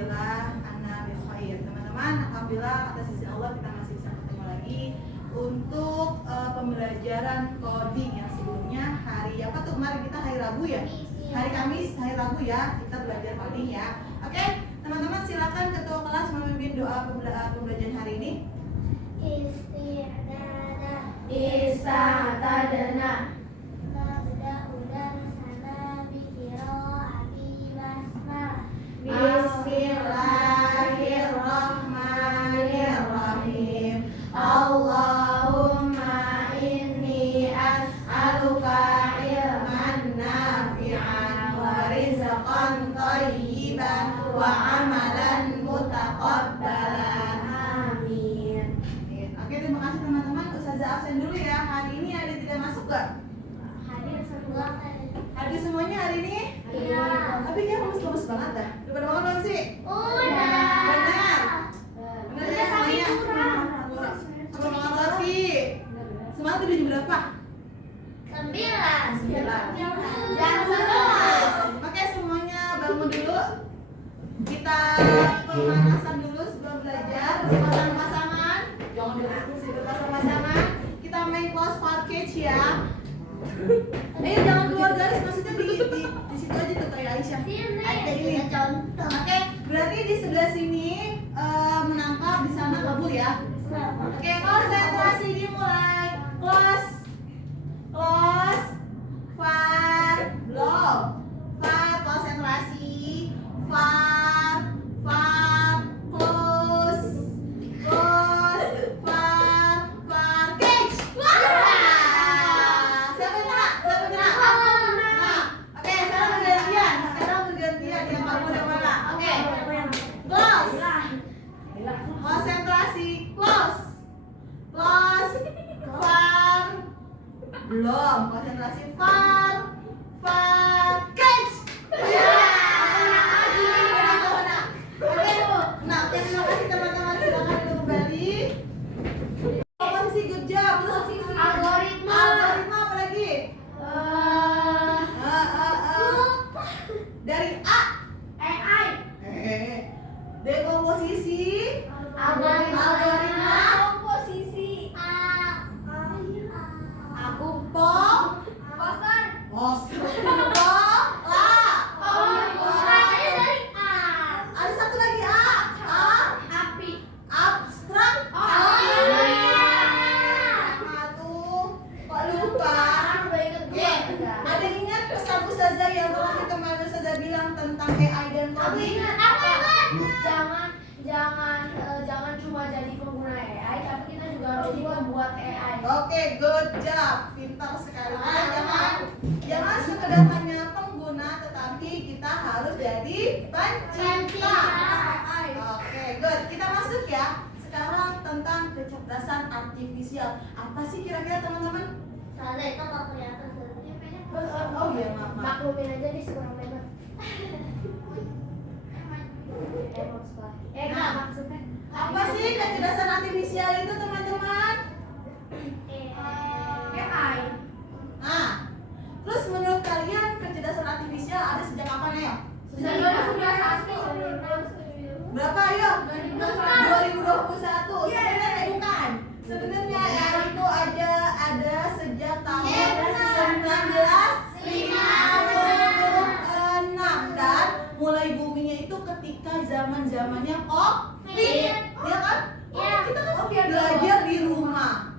Alhamdulillah ana bi khair. Teman-teman, alhamdulillah atas izin Allah kita masih bisa ketemu lagi untuk pembelajaran coding yang sebelumnya hari apa tuh kemarin kita hari Rabu ya? Hari Kamis, hari Rabu ya, kita belajar coding ya. Oke, teman-teman silakan ketua kelas memimpin doa pembelajaran hari ini. Istadana Bismillahirrahmanirrahim. Allahumma inni as'aluka ilman nafi'an wa rizqan thayyiban wa amalan mutaqabbalan. Amin. Oke, terima kasih teman-teman. Ustazah absen dulu ya. Hari ini ada yang tidak masuk gak? Hadir semua. Hadir semuanya hari ini? Iya. Tapi kayak lemes-lemes banget dah. Udah pada makan belum sih? Udah. Benar. Benar ya semuanya? kurang. Belum makan roti. Semalam tidur jam berapa? 9. Jam 11. Oke, semuanya bangun dulu. Kita pemanasan dulu sebelum belajar. Pasang-pasangan. Jangan diskusi, berpasang-pasangan. Kita main close package ya. Jangan keluar garis, maksudnya di situ aja tuh kayak Aisyah. Kayak ini. Contoh. Oke, berarti di sebelah sini menangkap, di sana kabur ya. Oke, konsentrasi dimulai. Close, far, blow. Far, konsentrasi. Far, close, far, catch. Siapa yang kena? Oke, sekarang bergantian yang kabur yang mana? Oke, close. Konsentrasi, close, far, belum. Konsentrasi, far, catch. Oke, nah terima kasih teman-teman, silakan duduk kembali. Posisi good job. Terus Algoritma. apa lagi? Dari A. AI. Dekomposisi. Algoritma. Komposisi. Aku Poster. Dari A. Ada satu lagi A. Api. Abstrak. Aduh, kok lupa? Ada yang ingat pesan Ustazah yang terakhir kemarin Ustazah bilang tentang AI dan coding? Jangan cuma jadi pengguna AI, tapi kita juga harus membuat AI. Oke, good job. Pintar sekali. Jangan sekedar hanya pengguna, tetapi kita harus jadi pencipta. Oke, good. Kita masuk ya. Sekarang tentang kecerdasan artifisial. Apa sih kira-kira teman-teman? Soalnya itu nggak kelihatan Oh iya, maaf. maklumin aja di sekurang lebar. Nggak maksudnya. Apa sih kecerdasan artifisial itu teman-teman? AI. Nah, terus menurut kalian kecerdasan artifisial ada sejak kapan ya? Berapa ayo? 2021. Sebenarnya bukan. Sebenarnya ya itu ada sejak tahun 1956 dan mulai boomingnya itu ketika zamannya COVID, ya kan? Kita kan belajar di rumah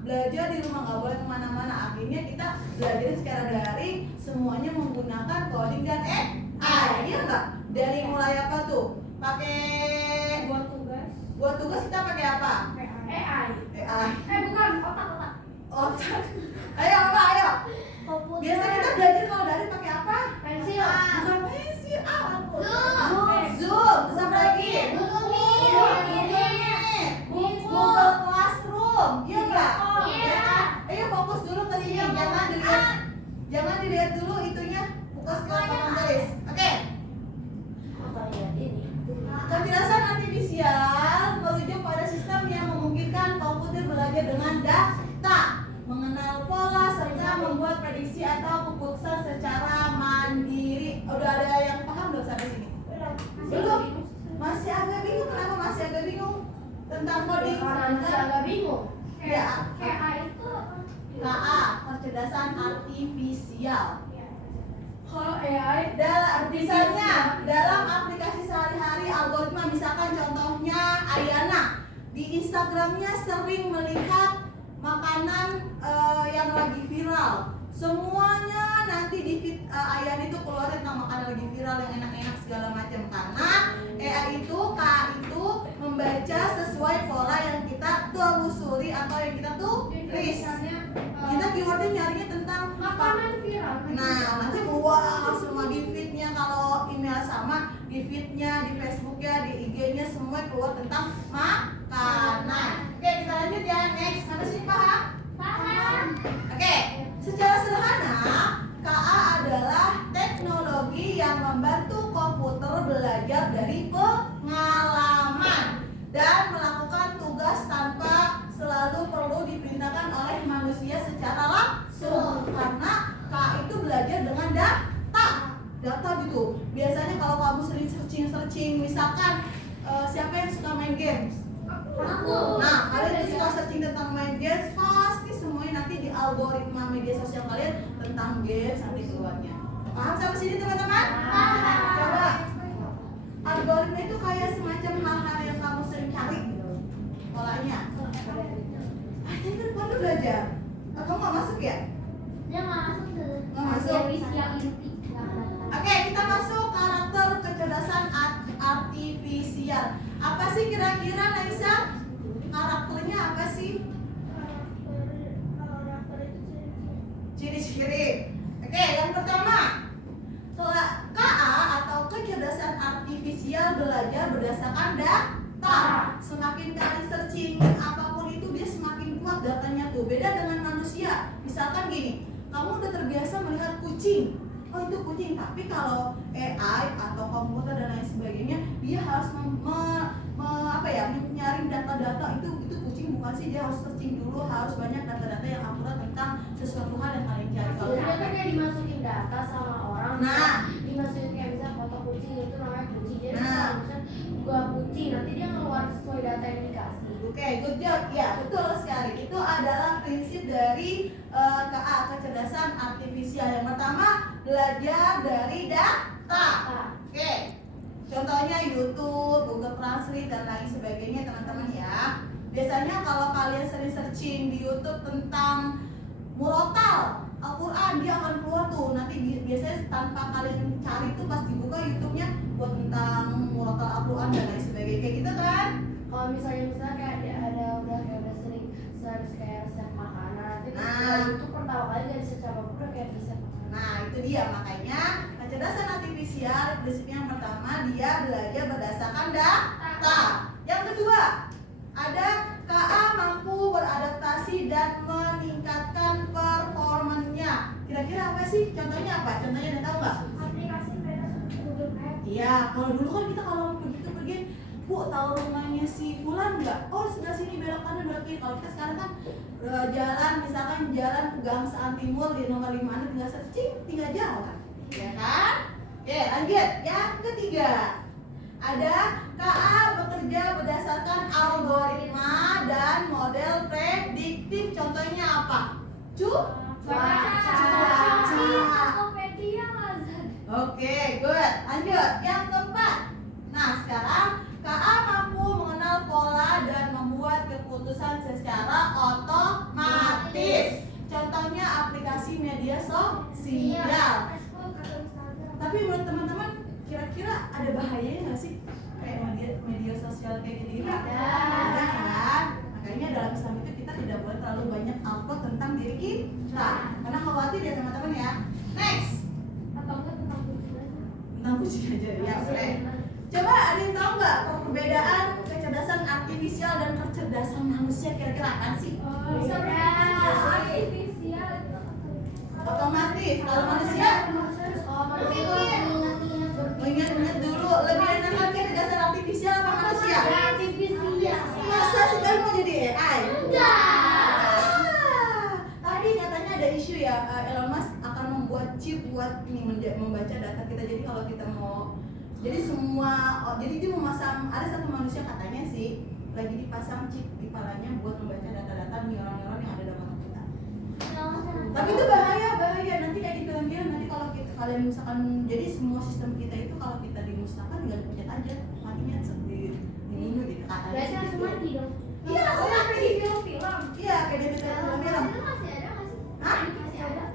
nggak boleh kemana-mana. Akhirnya kita belajar secara daring, semuanya menggunakan coding dan AI, iya nggak? Dari mulai apa tuh? Pakai buat tugas kita pakai apa? AI. AI. Otak. Otak. Ayo. Biasa kita belajar kalau daring pakai apa? Pensil. Bukan pensil. Zoom. Terus apa lagi? Google Classroom. Iya nggak? Iya. Ayo fokus dulu ke sini. Jangan dilihat dulu itunya. Fokus ke papan tulis. Oke. Kecerdasan artifisial merujuk pada sistem yang memungkinkan komputer belajar dengan data, mengenal tentang coding. Manusia agak bingung. Ya, KA itu KA, kecerdasan artifisial. Kalau AI Misalnya dalam aplikasi sehari-hari algoritma, misalkan contohnya Ayana di Instagramnya sering melihat makanan yang lagi viral. Semuanya nanti di feed Ayana itu keluar tentang makanan lagi viral yang enak-enak segala macam, karena AI itu KA itu membaca sesuai pola yang kita telusuri atau yang kita tulis. Kita keywordnya nyarinya tentang makanan viral. nah, nanti keluar semua di feednya. Kalau email sama, di feednya, di Facebooknya, di IG-nya semua keluar tentang makanan. Oke, kita lanjut ya. Next, sampai sini paham? Paham. Oke, secara sederhana, KA adalah teknologi yang membantu komputer belajar dari pengalaman dan melakukan tugas tanpa selalu perlu diperintahkan oleh manusia secara langsung, karena KA itu belajar dengan data gitu. Biasanya kalau kamu sering searching misalkan siapa yang suka main games? Aku. Nah, kalian tuh suka searching tentang main games, pasti semuanya nanti di algoritma media sosial kalian tentang games nanti keluarnya. Paham sampai sini teman-teman? Paham. Coba. Algoritma itu kayak semacam hal-hal yang kamu sering cari gitu. Polanya. Jadi kan kamu belajar. Kamu nggak masuk ya? Dia nggak masuk ke Nggak masuk. visual inti. Oke, kita masuk karakter kecerdasan artifisial. Apa sih kira-kira Naisa? Karakternya apa sih? Ciri-ciri. Oke, yang pertama, KA atau kecerdasan artifisial belajar berdasarkan data. Semakin kalian searching apapun itu, dia semakin kuat datanya tuh. Beda dengan manusia. Misalkan gini, kamu udah terbiasa melihat kucing. Oh, itu kucing, tapi kalau AI atau komputer dan lain sebagainya, dia harus menyaring data-data itu kucing bukan sih, dia harus searching dulu, harus banyak data-data yang akurat tentang sesuatu hal yang kalian cari. Kalau Sebenarnya kan kayak dimasukin data sama orang. Nah. Dimasukin kayak misalnya foto kucing itu namanya kucing. Jadi Nah. misalnya gua kucing, nanti dia keluar sesuai data yang dikasih. Oke, good job. Ya, betul sekali. Itu adalah prinsip dari KA, kecerdasan artifisial. Yang pertama, belajar dari data. Oke. Contohnya YouTube, Google Translate dan lain sebagainya, teman-teman ya. Biasanya kalau kalian sering searching di YouTube tentang murotal Al-Quran, dia akan keluar tuh. Nanti biasanya tanpa kalian cari tuh pas dibuka YouTube-nya buat tentang murotal Al-Quran dan lain sebagainya, kayak gitu kan? Kalau misalnya kayak dia udah sering search kayak resep makanan, nanti pas Nah. buka YouTube pertama kali dari search apa udah kayak resep makanan. Nah, itu dia makanya kecerdasan artifisial prinsipnya yang pertama, dia belajar berdasarkan data. Yang kedua, ada KA mampu beradaptasi dan meningkatkan performanya. Kira-kira apa sih? Contohnya apa? Contohnya ada tahu nggak? Aplikasi beda Google Maps. Iya, kalau dulu kan kita kalau pergi, Bu, tahu rumahnya si Fulan nggak? Oh, sebelah sini belok kanan belok kiri. Kalau kita sekarang kan jalan, misalkan jalan Pegangsaan Timur di nomor 5 tinggal searching, tinggal jalan, ya kan? Oke, lanjut. Yang ketiga, ada KA bekerja berdasarkan algoritma dan model prediktif. Contohnya apa? Baca Tokopedia, Lazada. Oke, good. Lanjut. Yang keempat. Nah, sekarang KA mampu mengenal pola dan membuat keputusan secara otomatis. Contohnya aplikasi media sosial. Facebook atau Instagram. Tapi menurut teman-teman, kira-kira ada bahayanya nggak sih kayak media sosial kayak gitu? Ada kan? Makanya dalam Islam itu kita tidak boleh terlalu banyak upload tentang diri kita, karena khawatir ya teman-teman ya. Next, Atau enggak tentang kucing. tentang kucing aja ya. Boleh. Coba ada yang tahu nggak perbedaan kecerdasan artifisial dan kecerdasan manusia, kira-kira apa sih? Bisa artifisial itu Otomatis. Kalau manusia Kalau manusia itu mengingat-ingat dulu, lebih enak kan kecerdasan artifisial apa manusia? artifisial. Masa sudah mau jadi AI? Tapi katanya ada isu ya, Elon Musk akan membuat chip buat membaca data kita. Jadi kalau kita mau, jadi dia memasang, ada satu manusia katanya sih, lagi dipasang chip di kepalanya buat membaca data-data neuron-neuron yang ada dalam otak kita. Tapi itu bahaya nanti kayak di film-film nanti kalau kalian misalkan, jadi semua sistem kita itu kalau kita dimusnahkan tinggal dipencet aja matinya dibunuh gitu katanya. Berarti langsung gitu. mati dong. Iya langsung mati. di film-film. Iya kayak di film-film. Itu masih ada nggak sih? Hah? Masih ada.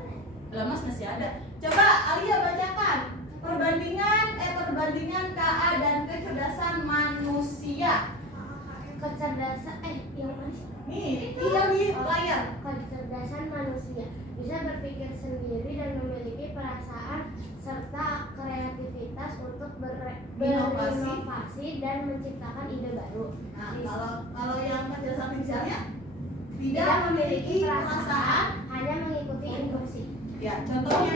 Lemas masih ada. Coba Alia bacakan perbandingan KA dan kecerdasan manusia. Kecerdasan yang mana sih? Nih, iya nih layar. Kecerdasan manusia bisa berpikir sendiri dan memiliki perasaan serta kreativitas untuk berinovasi dan menciptakan ide baru. Nah, kalau yang kecerdasan artifisialnya tidak memiliki perasaan. hanya mengikuti instruksi. Ya, contohnya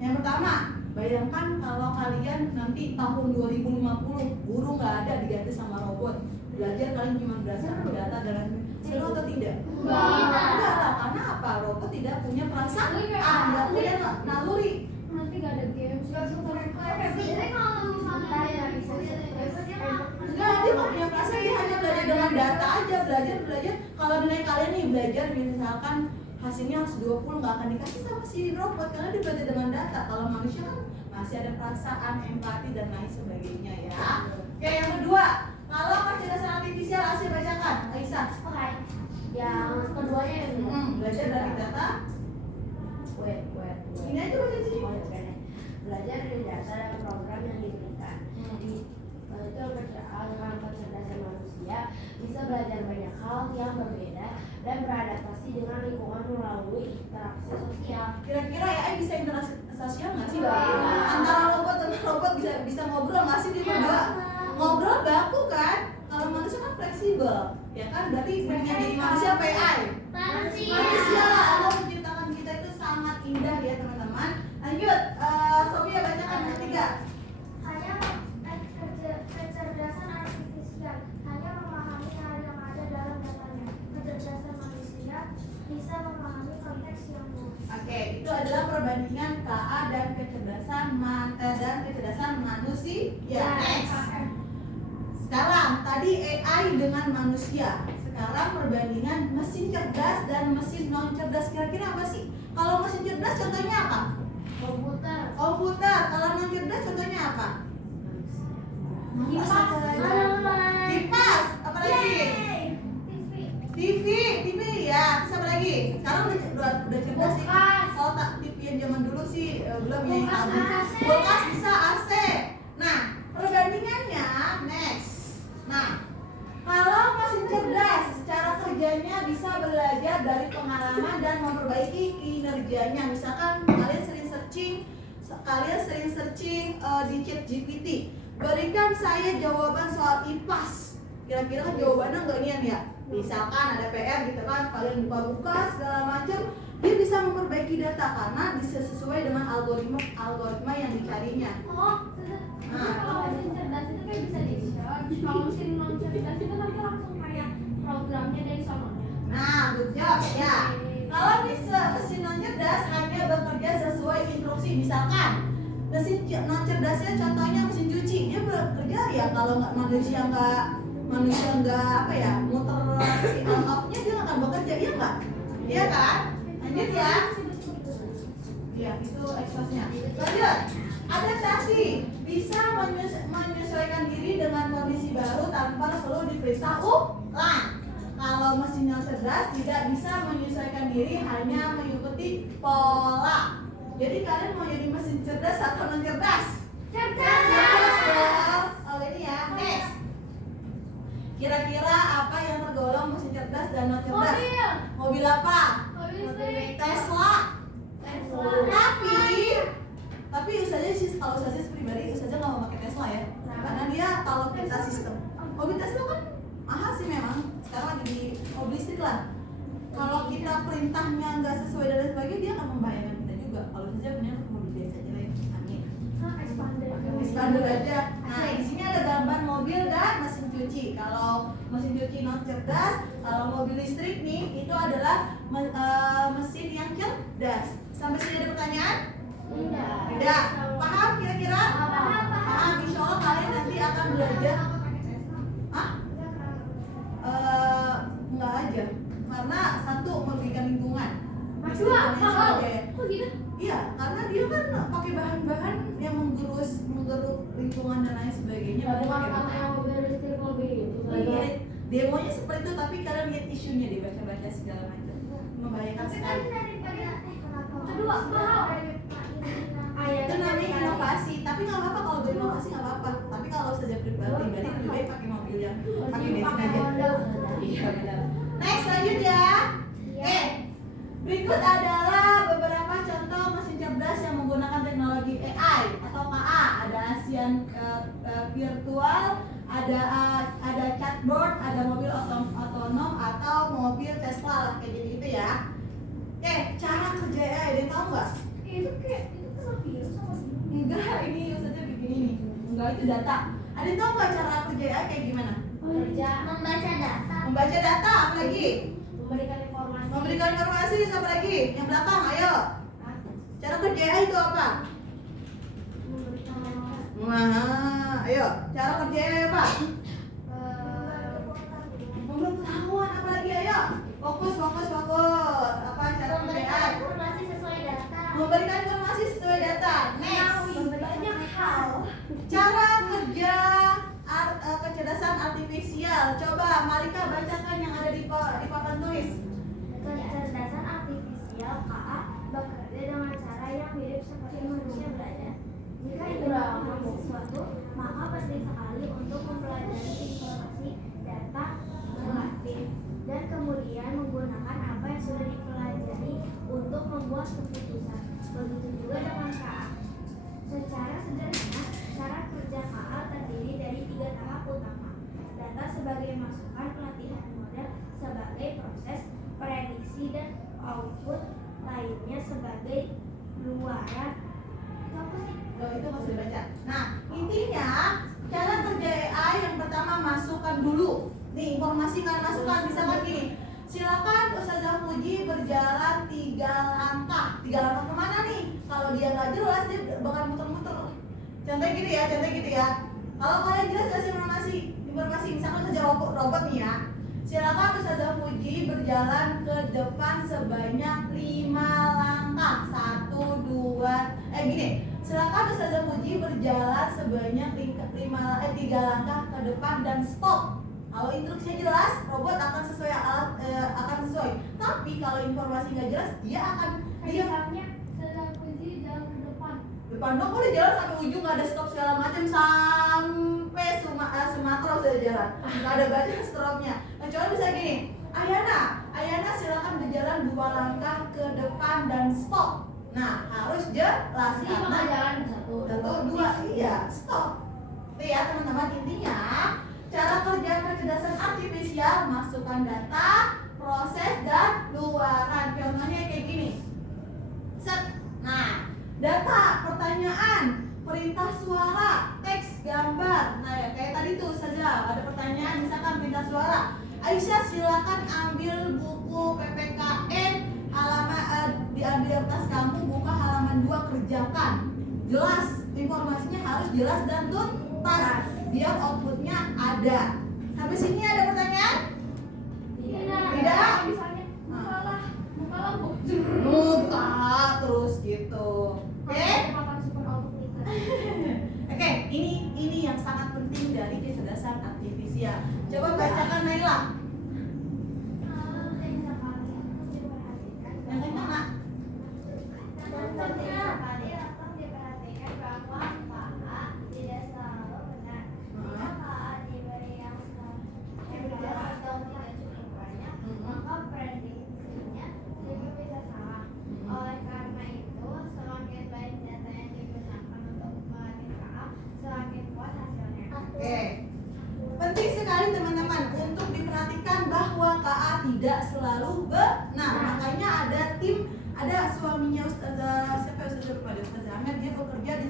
yang pertama, bayangkan kalau kalian nanti tahun 2050 guru nggak ada, diganti sama robot. Belajar kalian cuma berdasarkan data dan seru atau tidak? Enggak lah, karena apa? Robot tidak punya perasaan, nggak punya naluri. Nanti gak ada game. Jadi kalau misalnya ya bisa Enggak, dia nggak punya perasaan, dia hanya belajar dengan data aja, belajar. Kalau nilai kalian nih belajar misalkan hasilnya harus 20, nggak akan dikasih sama si robot karena dia belajar dengan data. Kalau manusia kan masih ada perasaan, empati dan lain sebagainya ya. Oke, yang kedua, kalau kecerdasan artifisial Asia bacakan, Aisyah. Oke. Yang keduanya yang Belajar dari data. wait. Ini aja baca sih. Oh, ya, oke. Belajar dari data dan program yang diberikan. Itu dengan kecerdasan manusia bisa belajar banyak hal yang berbeda dan beradaptasi dengan lingkungan melalui interaksi sosial. Kira-kira AI bisa interaksi sosial nggak sih? Bisa. Antara robot dengan robot bisa ngobrol nggak sih dia berdua? Ngobrol baku kan? Kalau manusia kan fleksibel, ya kan? Berarti punya jadi manusia apa AI? Manusia lah, Allah menciptakan kita itu sangat indah ya teman-teman. Lanjut, Sofia bacakan yang ketiga. Kecerdasan artifisial hanya memahami hal yang ada dalam datanya. Kecerdasan manusia bisa memahami konteks yang luas. Oke, itu adalah perbandingan KA dan kecerdasan manusia. Next. Sekarang tadi AI dengan manusia. Sekarang perbandingan mesin cerdas dan mesin non cerdas. Kira-kira apa sih? Kalau mesin cerdas contohnya apa? Komputer. Kalau non cerdas contohnya apa? Kipas. Apa lagi? TV ya. Terus apa lagi? Sekarang udah cerdas sih. Kalau tak TV yang zaman dulu sih belum ya. Kulkas bisa, AC. Nah, perbandingannya next. Nah, kalau mesin cerdas, cara kerjanya bisa belajar dari pengalaman dan memperbaiki kinerjanya. Misalkan kalian sering searching di ChatGPT. Berikan saya jawaban soal IPAS. Kira-kira kan jawabannya nggak nian ya? Misalkan ada PR gitu kan, kalian buka-buka segala macam, dia bisa memperbaiki data karena bisa sesuai dengan algoritma yang dicarinya. Kalau mesin cerdas itu kayak bisa di search. Kalau mesin non cerdas itu nanti langsung kayak programnya dari sononya. Nah, good job ya. Kalau mesin non cerdas hanya bekerja sesuai instruksi. Misalkan mesin non cerdasnya contohnya mesin cuci, dia bekerja ya kalau manusia nggak apa ya muter si on-off-nya dia nggak akan bekerja, iya nggak? Iya kan? Lanjut ya. Ya itu eksosnya. Lanjut. Adaptasi bisa menyesuaikan diri dengan kondisi baru tanpa perlu diperiksa ulang. Kalau mesin yang cerdas tidak bisa menyesuaikan diri, hanya mengikuti pola. Jadi kalian mau jadi mesin cerdas atau non cerdas? Cerdas. Oh ini ya. Next. Kira-kira apa yang tergolong mesin cerdas dan non cerdas? Mobil apa? Tesla. Tapi Ustazah sih, kalau Ustazah pribadi Ustazah nggak mau pakai Tesla ya, karena dia kalau kita sistem mobil Tesla kan mahal sih memang. Sekarang lagi di mobil listrik lah. Kalau kita perintahnya nggak sesuai dan sebagainya, dia akan membahayakan kita juga. Kalau Ustazah punya mobil biasa aja lah ya. Amin. Expander aja. Nah di sini ada gambar mobil dan mesin cuci. Kalau mesin cuci non cerdas, kalau mobil listrik nih itu adalah mesin yang cerdas. Sampai sini ada pertanyaan? Tidak. Paham kira-kira? Paham. Insya Allah kalian nanti akan belajar. Hah? listrik dan lain sebagainya. Kok gitu? Iya, karena dia kan pakai bahan-bahan yang menggerus lingkungan dan lain sebagainya. Bukan Pakai karena bahan- yang mobil listrik mobil itu. Iya, demonya seperti itu, tapi kalian lihat isunya deh, baca-baca segala macam. Membahayakan sekali. Kedua, mahal. Itu namanya inovasi, tapi nggak apa-apa kalau berinovasi nggak apa-apa. Tapi kalau saja pribadi lebih baik pakai mobil yang pakai bensin aja. Iya benar. Next lanjut ya. Berikut adalah beberapa contoh mesin cerdas yang menggunakan teknologi AI atau KA. Ada ASEAN virtual, ada chatbot, ada mobil otonom atau mobil Tesla lah kayak gitu ya. Cara kerja AI, ada yang tahu nggak? Itu kan virus sama Enggak, ini usahanya begini nih. Enggak, itu data. Ada yang tahu nggak cara kerja AI kayak gimana? Kerja membaca data. Membaca data, apa lagi? memberikan informasi. Memberikan informasi, apa lagi? Yang belakang, ayo. Cara kerja AI itu apa? Wah, ayo. Cara kerja AI apa? Membuat pengetahuan, apa lagi? Ayo. Fokus. Apa cara kerja AI? Informasi sesuai data. Memberikan informasi sesuai data. Next. Banyak hal. Cara kerja kecerdasan artifisial. Coba Malika bacakan yang ada di papan tulis. Kecerdasan artifisial KA bekerja dengan cara yang mirip seperti manusia belajar. Jika ingin memahami sesuatu, maka penting sekali untuk mempelajari informasi, data, relatif, dan kemudian menggunakan apa yang sudah dipelajari untuk membuat keputusan. Begitu juga dengan KA. Secara sederhana, cara kerja KA terdiri dari 3 tahap utama. Data sebagai masukan, pelatihan model sebagai proses, prediksi, dan output lainnya sebagai luaran. Itu apa sih? Oh, itu masih dibaca. Nah, intinya cara kerja AI yang pertama masukkan dulu. Nih, informasi kalian masukkan, misalkan gini. Silakan Ustazah Puji berjalan 3 langkah. 3 langkah kemana nih? Kalau dia nggak jelas, dia bakal muter-muter. Contohnya gitu ya. Kalau kalian jelas kasih informasi, misalkan kerja robot nih ya. Silakan Ustazah Puji berjalan ke depan sebanyak 5 langkah. 1, 2, gini. Silakan Ustazah Puji berjalan sebanyak 3 langkah ke depan dan stop. Kalau instruksinya jelas, robot akan sesuai akan sesuai. Tapi kalau informasi nggak jelas, dia akan Misalnya, Ustazah Puji jalan ke depan. depan dong, udah jalan sampai ujung, nggak ada stop segala macam sampai Sumatera udah jalan, nggak ada baca stopnya. Nah, coba bisa gini, Ayana silakan berjalan 2 langkah ke depan dan stop. Nah, harus jelas Ini maka karena jalan 1, 1, 2, iya stop. Itu ya teman-teman, intinya cara kerja kecerdasan artifisial, masukkan data, proses, dan luaran. Contohnya kayak gini. Set. Nah, data, pertanyaan, perintah suara, teks, gambar. Nah, ya, kayak tadi tuh saja ada pertanyaan, misalkan perintah suara. Aisyah silakan ambil buku PPKN diambil tas kamu, buka halaman 2, kerjakan. Jelas, informasinya harus jelas dan tuntas. Biar outputnya ada. Sampai sini ada pertanyaan? Tidak? Misalnya, bukalah bu. Muka terus gitu. Oke? Oke, ini yang sangat penting dari kecerdasan artifisial. Coba bacakan Naila. Yang kencang nak. Dan penting sekali untuk diperhatikan bahwa KA tidak selalu benar. Jika KA diberi yang benar atau tidak cukup banyak, maka prediksinya juga bisa salah. Oleh karena itu, semakin baik data yang digunakan untuk melatih KA, semakin kuat hasilnya. Oke. Penting sekali teman-teman untuk diperhatikan bahwa KA tidak selalu benar. Makanya ada suaminya Ustazah Ahmed, dia bekerja di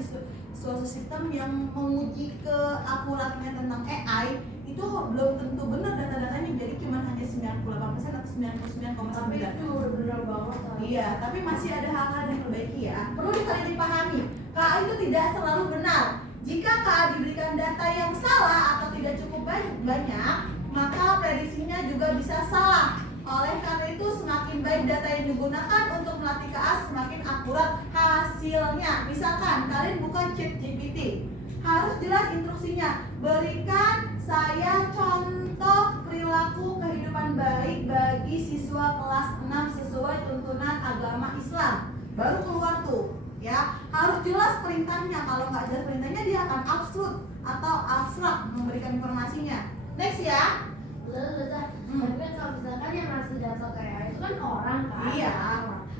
suatu sistem yang menguji keakuratnya tentang AI. Itu belum tentu benar data-datanya, jadi cuma hanya 98% atau 99,9%. Tapi itu benar banget. Iya, tapi masih ada hal-hal yang diperbaiki ya. Perlu kalian dipahami, KA itu tidak selalu benar. Jika KA diberikan data yang salah atau tidak cukup banyak, maka prediksinya juga bisa salah. Oleh karena itu, semakin baik data yang digunakan untuk akurat hasilnya. Misalkan kalian buka ChatGPT, harus jelas instruksinya. Berikan saya contoh perilaku kehidupan baik bagi siswa kelas 6 sesuai tuntunan agama Islam. Baru keluar tuh, ya. Harus jelas perintahnya. Kalau nggak jelas perintahnya, dia akan absurd atau abstrak memberikan informasinya. Next ya. Tapi kan kalau misalkan yang ngasih data ke AI itu kan orang kan? Iya.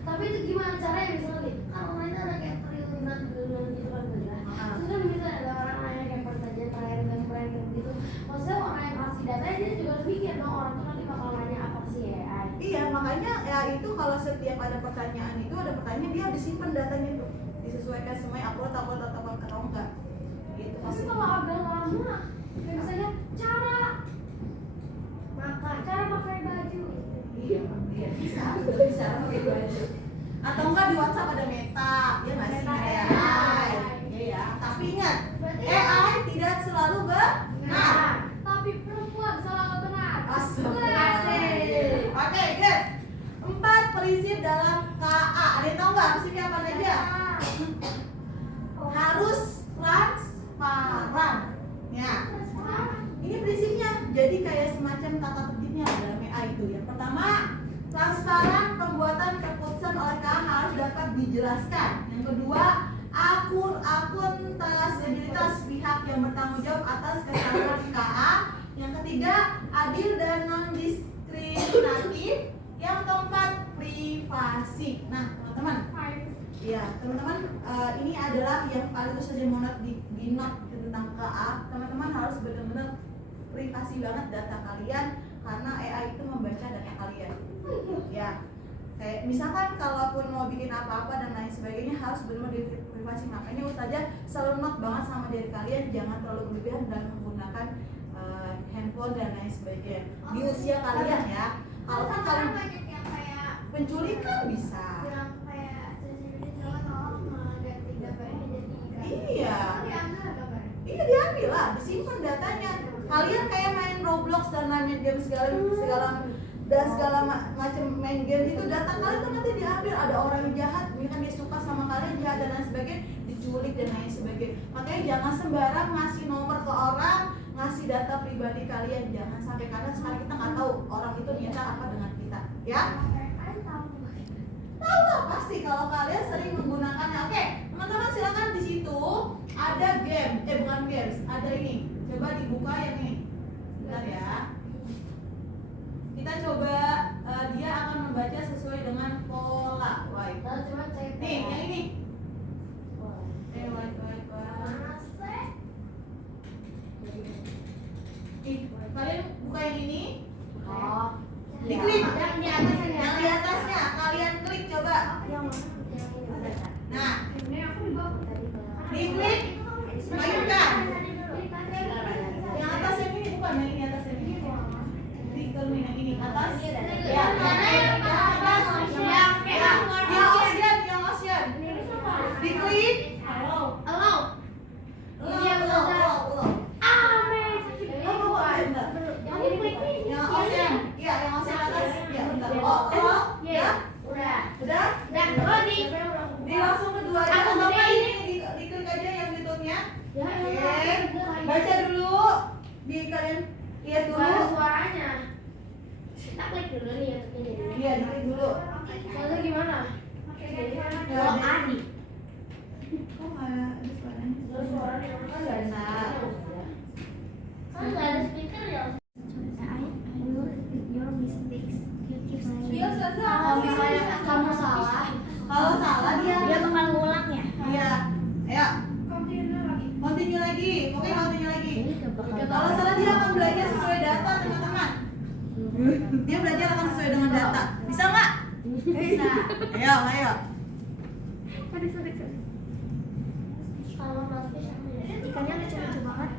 Tapi itu gimana caranya misalnya nih? Kan online itu ada kayak triliunan gitu kan bener. Terus kan bisa ada orang nanya kayak pertanyaan terakhir gitu. Maksudnya orang yang kasih data dia juga harus mikir dong orang tuh nanti bakal nanya apa sih AI. Iya, makanya ya itu kalau setiap ada pertanyaan itu ada pertanyaan dia harus simpen datanya tuh, disesuaikan semuanya upload atau enggak. Gitu. Tapi kalau agak lama, kayak misalnya cara pakai baju. Iya, bisa pakai baju. Atau enggak di WhatsApp ada meta, ya nggak sih? Meta Kayak AI. AI. Iya ya. Tapi ingat, Berarti AI tidak selalu benar. Tapi perempuan selalu benar. Asik. Asik. Oke, good. 4 prinsip dalam KA. Ada yang tahu nggak prinsipnya apa aja? Harus transparan. Ya. Ini prinsipnya. Jadi kayak semacam tata tertibnya dalam AI itu. Yang pertama, transparan pembuatan keputusan oleh KA harus dapat dijelaskan. Yang kedua, akuntabilitas pihak yang bertanggung jawab atas kesalahan KA. Yang ketiga, adil dan non-diskriminatif. Yang keempat, privasi. Nah, teman-teman, ya teman-teman, ini adalah yang paling saja mau di note tentang KA. Teman-teman harus benar-benar privasi banget data kalian karena AI itu membaca data kalian. Ya, kayak misalkan kalaupun mau bikin apa-apa dan lain sebagainya harus benar-benar di privasi. Makanya Ustazah selalu note banget sama diri kalian, jangan terlalu berlebihan dan menggunakan handphone dan lain sebagainya di usia kalian ya. Kalaupun kalian banyak yang kayak penculikan bisa. yang kayak CCTV tolong ganti gambarnya jadi Iya. diambil gambar. Iya diambil lah, disimpan datanya. Kalian kayak main Roblox dan main game segala macam main game itu data kalian tuh nanti diambil. Ada orang yang jahat, misalkan dia suka sama kalian jahat dan lain sebagainya, diculik dan lain sebagainya. Makanya jangan sembarang ngasih nomor ke orang, ngasih data pribadi kalian. Jangan sampai karena sekarang kita nggak tahu orang itu niatnya apa dengan kita, ya? Tahu lah pasti kalau kalian sering menggunakannya. Oke, teman-teman silakan di situ ada game, bukan games, ada ini. Coba dibuka yang ini. Bentar ya. Kita coba dia akan membaca sesuai dengan pola. White. Cuma cek. Nih, yang ini. White. Nih, kalian buka yang ini. Oh. Diklik. Yang di atasnya. Yang di atasnya kalian klik coba. Yang mana? Nah, Ini aku di bawah. diklik. Mayukan. Yang atas yang ini bukan, yang ini atas yang ini. Klik ke yang ini atas. Ya, yang atas. Yang Ocean. Diklik. Halo. Yang Ocean. Iya, yang Ocean atas. Ya, bentar. Ya. Udah. Udah? Di langsung kedua aja. Atau apa ini diklik aja yang ditutnya. Oke. Baca dulu. Di kalian lihat dulu. Suaranya. Kita klik dulu nih ya. Iya, diklik dulu. Soalnya gimana? Kalau Adi. Kok nggak ada suaranya? Suaranya kan nggak ada. Kan nggak ada speaker ya. Kalau misalnya kamu salah, Kalau salah dia bakal ngulang ya. Iya. Ayo. Continue lagi. Oke, continue lagi. Kalau salah dia akan belajar sesuai data, teman-teman. Dia belajar akan sesuai dengan data. Bisa nggak? Bisa. Ayo. Kalau ikannya lucu-lucu banget.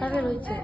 tapi lucu.